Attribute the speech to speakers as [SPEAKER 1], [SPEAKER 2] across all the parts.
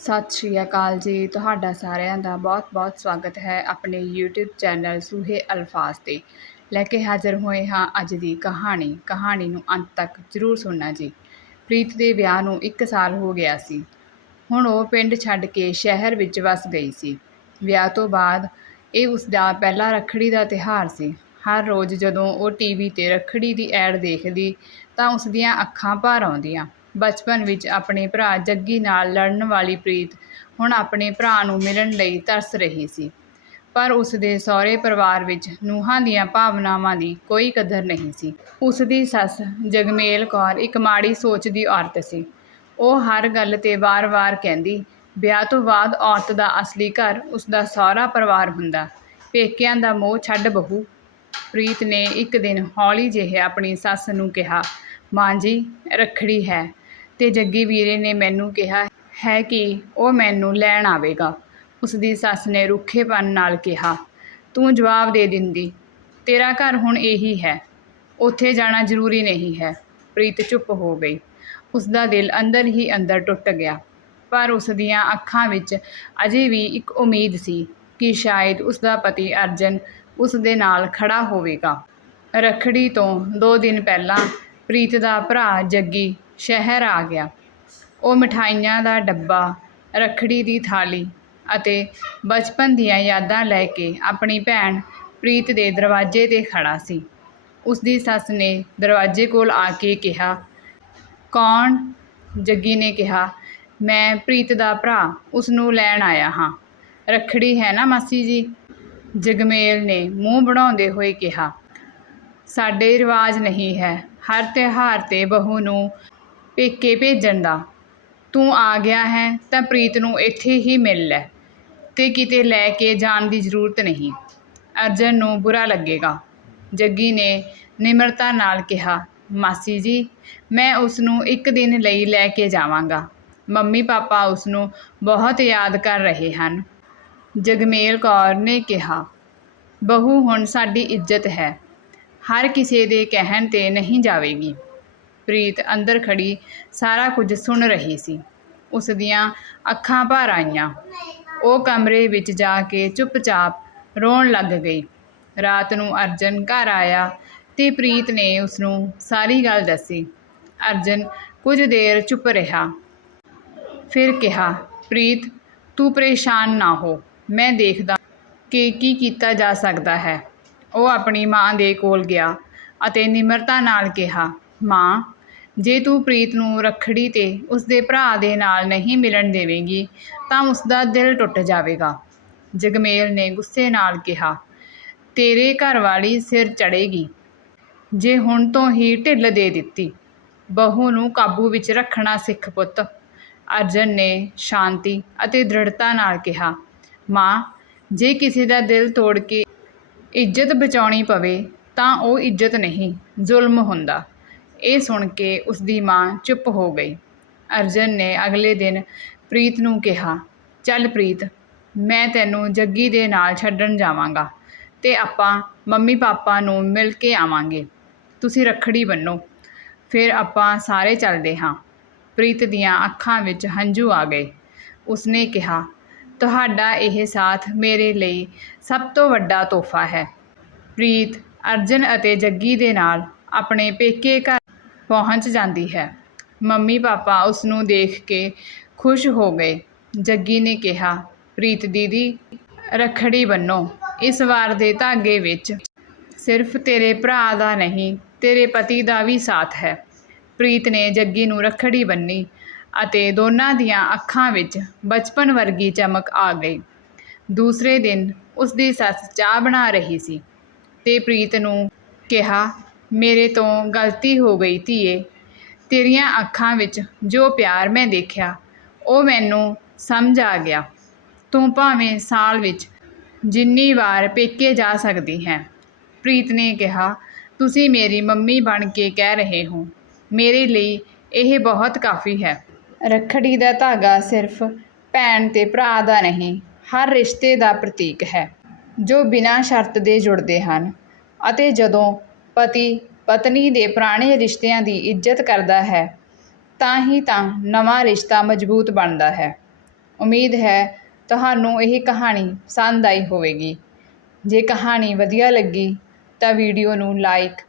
[SPEAKER 1] ਸਤਿ ਸ਼੍ਰੀ ਅਕਾਲ ਜੀ। ਤੁਹਾਡਾ ਸਾਰਿਆਂ ਦਾ ਬਹੁਤ-ਬਹੁਤ ਸਵਾਗਤ ਹੈ ਆਪਣੇ YouTube ਚੈਨਲ ਸੂਹੇ ਅਲਫਾਜ਼ ਤੇ। ਲੈ ਕੇ ਹਾਜ਼ਰ ਹੋਏ ਹਾਂ ਅੱਜ ਦੀ ਕਹਾਣੀ। ਕਹਾਣੀ ਨੂੰ ਅੰਤ ਤੱਕ ਜ਼ਰੂਰ ਸੁਣਨਾ ਜੀ। ਪ੍ਰੀਤ ਦੇ ਵਿਆਹ ਨੂੰ 1 ਸਾਲ ਹੋ ਗਿਆ ਸੀ। ਹੁਣ ਉਹ ਪਿੰਡ ਛੱਡ ਕੇ ਸ਼ਹਿਰ ਵਿੱਚ ਵਸ ਗਈ ਸੀ। ਵਿਆਹ ਤੋਂ ਬਾਅਦ ਇਹ ਉਸ ਦਾ ਪਹਿਲਾ ਰੱਖੜੀ ਦਾ ਤਿਉਹਾਰ ਸੀ। ਹਰ ਰੋਜ਼ ਜਦੋਂ ਉਹ ਟੀਵੀ ਤੇ ਰੱਖੜੀ ਦੀ ਐਡ ਦੇਖਦੀ ਤਾਂ ਉਸ ਦੀਆਂ ਅੱਖਾਂ ਭਰ ਆਉਂਦੀਆਂ। ਬਚਪਨ ਵਿੱਚ ਆਪਣੇ ਭਰਾ ਜੱਗੀ ਨਾਲ ਲੜਨ ਵਾਲੀ ਪ੍ਰੀਤ ਹੁਣ ਆਪਣੇ ਭਰਾ ਨੂੰ ਮਿਲਣ ਲਈ ਤਰਸ ਰਹੀ ਸੀ। ਪਰ ਉਸ ਦੇ ਸਹੁਰੇ ਪਰਿਵਾਰ ਵਿੱਚ ਨੂੰਹਾਂ ਦੀਆਂ ਭਾਵਨਾਵਾਂ ਦੀ ਕੋਈ ਕਦਰ ਨਹੀਂ ਸੀ। ਉਸ ਦੀ ਸੱਸ ਜਗਮੇਲ ਕੌਰ ਇੱਕ ਮਾੜੀ ਸੋਚ ਦੀ ਔਰਤ ਸੀ। ਉਹ ਹਰ ਗੱਲ ਤੇ ਵਾਰ-ਵਾਰ ਕਹਿੰਦੀ, ਵਿਆਹ ਤੋਂ ਬਾਅਦ ਔਰਤ ਦਾ ਅਸਲੀ ਘਰ ਉਸ ਦਾ ਸਹੁਰਾ ਪਰਿਵਾਰ ਹੁੰਦਾ। ਪੇਕਿਆਂ ਦਾ ਮੋਹ ਛੱਡ ਬਹੂ। ਪ੍ਰੀਤ ਨੇ ਇੱਕ ਦਿਨ ਹੌਲੀ ਜਿਹੇ ਆਪਣੀ ਸੱਸ ਨੂੰ ਕਿਹਾ, ਮਾਂ ਜੀ, ਰੱਖੜੀ ਹੈ। ਤੇ ਜੱਗੀ ਵੀਰੇ ਨੇ ਮੈਨੂੰ ਕਿਹਾ ਹੈ ਕਿ ਉਹ ਮੈਨੂੰ ਲੈਣ ਆਵੇਗਾ। ਉਸ ਦੀ ਸੱਸ ਨੇ ਰੁੱਖੇਪਨ ਨਾਲ ਕਿਹਾ, ਤੂੰ ਜਵਾਬ ਦੇ ਦਿੰਦੀ। ਤੇਰਾ ਘਰ ਹੁਣ ਇਹੀ ਹੈ। ਉੱਥੇ ਜਾਣਾ ਜ਼ਰੂਰੀ ਨਹੀਂ ਹੈ। ਪ੍ਰੀਤ ਚੁੱਪ ਹੋ ਗਈ। ਉਸ ਦਾ ਦਿਲ ਅੰਦਰ ਹੀ ਅੰਦਰ ਟੁੱਟ ਗਿਆ। ਪਰ ਉਸ ਦੀਆਂ ਅੱਖਾਂ ਵਿੱਚ ਅਜੇ ਵੀ ਇੱਕ ਉਮੀਦ ਸੀ ਕਿ ਸ਼ਾਇਦ ਉਸ ਦਾ ਪਤੀ ਅਰਜਨ ਉਸ ਦੇ ਨਾਲ ਖੜਾ ਹੋਵੇਗਾ। ਰੱਖੜੀ ਤੋਂ ਦੋ ਦਿਨ ਪਹਿਲਾਂ ਪ੍ਰੀਤ ਦਾ ਭਰਾ ਜੱਗੀ ਸ਼ਹਿਰ ਆ ਗਿਆ। ਉਹ ਮਿਠਾਈਆਂ ਦਾ ਡੱਬਾ, ਰੱਖੜੀ ਦੀ ਥਾਲੀ ਅਤੇ ਬਚਪਨ ਦੀਆਂ ਯਾਦਾਂ ਲੈ ਕੇ ਆਪਣੀ ਭੈਣ ਪ੍ਰੀਤ ਦੇ ਦਰਵਾਜ਼ੇ 'ਤੇ ਖੜ੍ਹਾ ਸੀ। ਉਸ ਦੀ ਸੱਸ ਨੇ ਦਰਵਾਜ਼ੇ ਕੋਲ ਆ ਕੇ ਕਿਹਾ, ਕੌਣ? ਜੱਗੀ ਨੇ ਕਿਹਾ, ਮੈਂ ਪ੍ਰੀਤ ਦਾ ਭਰਾ ਉਸ ਨੂੰ ਲੈਣ ਆਇਆ ਹਾਂ। ਰੱਖੜੀ ਹੈ ਨਾ ਮਾਸੀ ਜੀ? ਜਗਮੇਲ ਨੇ ਮੂੰਹ ਬਣਾਉਂਦੇ ਹੋਏ ਕਿਹਾ, ਸਾਡੇ ਰਿਵਾਜ ਨਹੀਂ ਹੈ। ਹਰ ਤਿਉਹਾਰ ਤੇ ਬਹੂ ਨੂੰ ਪੇਕੇ ਭੇਜਣ ਦਾ। ਤੂੰ ਆ ਗਿਆ ਹੈ, ਤਾਂ ਪ੍ਰੀਤ ਨੂੰ ਇੱਥੇ ਹੀ ਮਿਲ ਲੈ, ਤੇ ਕਿਤੇ ਲੈ ਕੇ ਜਾਣ ਦੀ ਜ਼ਰੂਰਤ ਨਹੀਂ। ਅਰਜਨ ਨੂੰ ਬੁਰਾ ਲੱਗੇਗਾ। ਜੱਗੀ ਨੇ ਨਿਮਰਤਾ ਨਾਲ ਕਿਹਾ, ਮਾਸੀ ਜੀ, ਮੈਂ ਉਸ ਨੂੰ ਇੱਕ ਦਿਨ ਲਈ ਲੈ ਕੇ ਜਾਵਾਂਗਾ। ਮੰਮੀ ਪਾਪਾ ਉਸ ਨੂੰ ਬਹੁਤ ਯਾਦ ਕਰ ਰਹੇ ਹਨ। ਜਗਮੇਲ ਕੌਰ ਨੇ ਕਿਹਾ, ਬਹੂ, ਹੁਣ ਸਾਡੀ ਇੱਜ਼ਤ ਹੈ। ਹਰ ਕਿਸੇ ਦੇ ਕਹਿਣ ਤੇ ਨਹੀਂ ਜਾਵੇਗੀ। ਪ੍ਰੀਤ ਅੰਦਰ ਖੜੀ ਸਾਰਾ ਕੁਝ ਸੁਣ ਰਹੀ ਸੀ। ਉਸ ਦੀਆਂ ਅੱਖਾਂ ਭਰ ਆਈਆਂ। ਉਹ ਕਮਰੇ ਵਿੱਚ ਜਾ ਕੇ ਚੁੱਪਚਾਪ ਰੋਣ ਲੱਗ ਗਈ। ਰਾਤ ਨੂੰ ਅਰਜਨ ਘਰ ਆਇਆ ਤੇ ਪ੍ਰੀਤ ਨੇ ਉਸ ਨੂੰ ਸਾਰੀ ਗੱਲ ਦੱਸੀ। ਅਰਜਨ ਕੁਝ ਦੇਰ ਚੁੱਪ ਰਿਹਾ। ਫਿਰ ਕਿਹਾ, ਪ੍ਰੀਤ, ਤੂੰ ਪਰੇਸ਼ਾਨ ਨਾ ਹੋ। ਮੈਂ ਦੇਖਦਾ ਕਿ ਕੀ ਕੀਤਾ ਜਾ ਸਕਦਾ ਹੈ। ਉਹ ਆਪਣੀ ਮਾਂ ਦੇ ਕੋਲ ਗਿਆ ਅਤੇ ਨਿਮਰਤਾ ਨਾਲ ਕਿਹਾ, ਮਾਂ ਜੇ ਤੂੰ ਪ੍ਰੀਤ ਨੂੰ ਰੱਖੜੀ ਤੇ ਉਸਦੇ ਭਰਾ ਦੇ ਨਾਲ ਨਹੀਂ ਮਿਲਣ ਦੇਵੇਂਗੀ, ਤਾਂ ਉਸਦਾ ਦਿਲ ਟੁੱਟ ਜਾਵੇਗਾ। ਜਗਮੇਲ ਨੇ ਗੁੱਸੇ ਨਾਲ ਕਿਹਾ, ਤੇਰੇ ਘਰ ਵਾਲੀ ਸਿਰ ਚੜੇਗੀ ਜੇ ਹੁਣ ਤੋਂ ਹੀ ਢਿੱਲ ਦੇ ਦਿੱਤੀ, ਬਹੂ ਨੂੰ ਕਾਬੂ ਵਿੱਚ ਰੱਖਣਾ ਸਿੱਖ ਪੁੱਤ। ਅਰਜਨ ਨੇ ਸ਼ਾਂਤੀ ਅਤੇ ਦ੍ਰਿੜਤਾ ਨਾਲ ਕਿਹਾ, ਮਾਂ, ਜੇ ਕਿਸੇ ਦਾ ਦਿਲ ਤੋੜ ਕੇ ਇੱਜ਼ਤ ਬਚਾਉਣੀ ਪਵੇ, ਤਾਂ ਉਹ ਇੱਜ਼ਤ ਨਹੀਂ, ਜ਼ੁਲਮ ਹੁੰਦਾ। ਇਹ ਸੁਣ ਕੇ ਉਸ ਦੀ ਮਾਂ ਚੁੱਪ ਹੋ ਗਈ। ਅਰਜਨ ਨੇ ਅਗਲੇ ਦਿਨ ਪ੍ਰੀਤ ਨੂੰ ਕਿਹਾ, ਚੱਲ ਪ੍ਰੀਤ, ਮੈਂ ਤੈਨੂੰ ਜੱਗੀ ਦੇ ਨਾਲ ਛੱਡਣ ਜਾਵਾਂਗਾ ਤੇ ਆਪਾਂ ਮੰਮੀ ਪਾਪਾ ਨੂੰ ਮਿਲ ਕੇ ਆਵਾਂਗੇ। ਤੁਸੀਂ ਰੱਖੜੀ ਬੰਨੋ, ਫਿਰ ਆਪਾਂ ਸਾਰੇ ਚੱਲਦੇ ਹਾਂ। ਪ੍ਰੀਤ ਦੀਆਂ ਅੱਖਾਂ ਵਿੱਚ ਹੰਝੂ ਆ ਗਏ। ਉਸਨੇ ਕਿਹਾ, ਤੁਹਾਡਾ ਇਹ ਸਾਥ ਮੇਰੇ ਲਈ ਸਭ ਤੋਂ ਵੱਡਾ ਤੋਹਫਾ ਹੈ। ਪ੍ਰੀਤ, ਅਰਜਨ ਅਤੇ ਜੱਗੀ ਦੇ ਨਾਲ ਆਪਣੇ ਪੇਕੇ ਘਰ ਪਹੁੰਚ ਜਾਂਦੀ ਹੈ। ਮੰਮੀ ਪਾਪਾ ਉਸ ਨੂੰ ਦੇਖ ਕੇ ਖੁਸ਼ ਹੋ ਗਏ। ਜੱਗੀ ਨੇ ਕਿਹਾ, ਪ੍ਰੀਤ ਦੀਦੀ, ਰੱਖੜੀ ਬੰਨੋ ਇਸ ਵਾਰ ਦੇ ਧਾਗੇ ਵਿੱਚ ਸਿਰਫ ਤੇਰੇ ਭਰਾ ਦਾ ਨਹੀਂ, ਤੇਰੇ ਪਤੀ ਦਾ ਵੀ ਸਾਥ ਹੈ। ਪ੍ਰੀਤ ਨੇ ਜੱਗੀ ਨੂੰ ਰੱਖੜੀ ਬੰਨੀ ਅਤੇ ਦੋਨਾਂ ਦੀਆਂ ਅੱਖਾਂ ਵਿੱਚ ਬਚਪਨ ਵਰਗੀ ਚਮਕ ਆ ਗਈ। ਦੂਸਰੇ ਦਿਨ ਉਸ ਦੀ ਸੱਸ ਚਾਹ ਬਣਾ ਰਹੀ ਸੀ ਤੇ ਪ੍ਰੀਤ ਨੂੰ ਕਿਹਾ ਮੇਰੇ ਤੋਂ ਗਲਤੀ ਹੋ ਗਈ ਧੀਏ। ਤੇਰੀਆਂ ਅੱਖਾਂ ਵਿੱਚ ਜੋ ਪਿਆਰ ਮੈਂ ਦੇਖਿਆ, ਉਹ ਮੈਨੂੰ ਸਮਝ ਆ ਗਿਆ। ਤੂੰ ਭਾਵੇਂ ਸਾਲ ਵਿੱਚ ਜਿੰਨੀ ਵਾਰ ਪੇਕੇ ਜਾ ਸਕਦੀ ਹੈ। ਪ੍ਰੀਤ ਨੇ ਕਿਹਾ, ਤੁਸੀਂ ਮੇਰੀ ਮੰਮੀ ਬਣ ਕੇ ਕਹਿ ਰਹੇ ਹੋ। ਮੇਰੇ ਲਈ ਇਹ ਬਹੁਤ ਕਾਫੀ ਹੈ। ਰੱਖੜੀ ਦਾ ਧਾਗਾ ਸਿਰਫ ਭੈਣ ਤੇ ਭਰਾ ਦਾ ਨਹੀਂ, ਹਰ ਰਿਸ਼ਤੇ ਦਾ ਪ੍ਰਤੀਕ ਹੈ, ਜੋ ਬਿਨਾਂ ਸ਼ਰਤ ਦੇ ਜੁੜਦੇ ਹਨ। ਅਤੇ ਜਦੋਂ ਪਤੀ ਪਤਨੀ ਦੇ ਪੁਰਾਣੇ ਰਿਸ਼ਤਿਆਂ ਦੀ ਇੱਜ਼ਤ ਕਰਦਾ ਹੈ, ਤਾਂ ਹੀ ਤਾਂ ਨਵਾਂ ਰਿਸ਼ਤਾ ਮਜ਼ਬੂਤ ਬਣਦਾ ਹੈ। ਉਮੀਦ ਹੈ ਤੁਹਾਨੂੰ ਇਹ ਕਹਾਣੀ ਪਸੰਦ ਆਈ ਹੋਵੇਗੀ। ਜੇ ਕਹਾਣੀ ਵਧੀਆ ਲੱਗੀ ਤਾਂ ਵੀਡੀਓ ਨੂੰ ਲਾਈਕ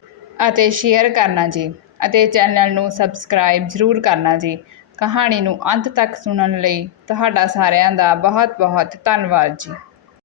[SPEAKER 1] ਅਤੇ ਸ਼ੇਅਰ ਕਰਨਾ ਜੀ ਅਤੇ ਚੈਨਲ ਨੂੰ ਸਬਸਕ੍ਰਾਈਬ ਜ਼ਰੂਰ ਕਰਨਾ ਜੀ। ਕਹਾਣੀ ਨੂੰ ਅੰਤ ਤੱਕ ਸੁਣਨ ਲਈ ਤੁਹਾਡਾ ਸਾਰਿਆਂ ਦਾ ਬਹੁਤ ਬਹੁਤ ਧੰਨਵਾਦ ਜੀ।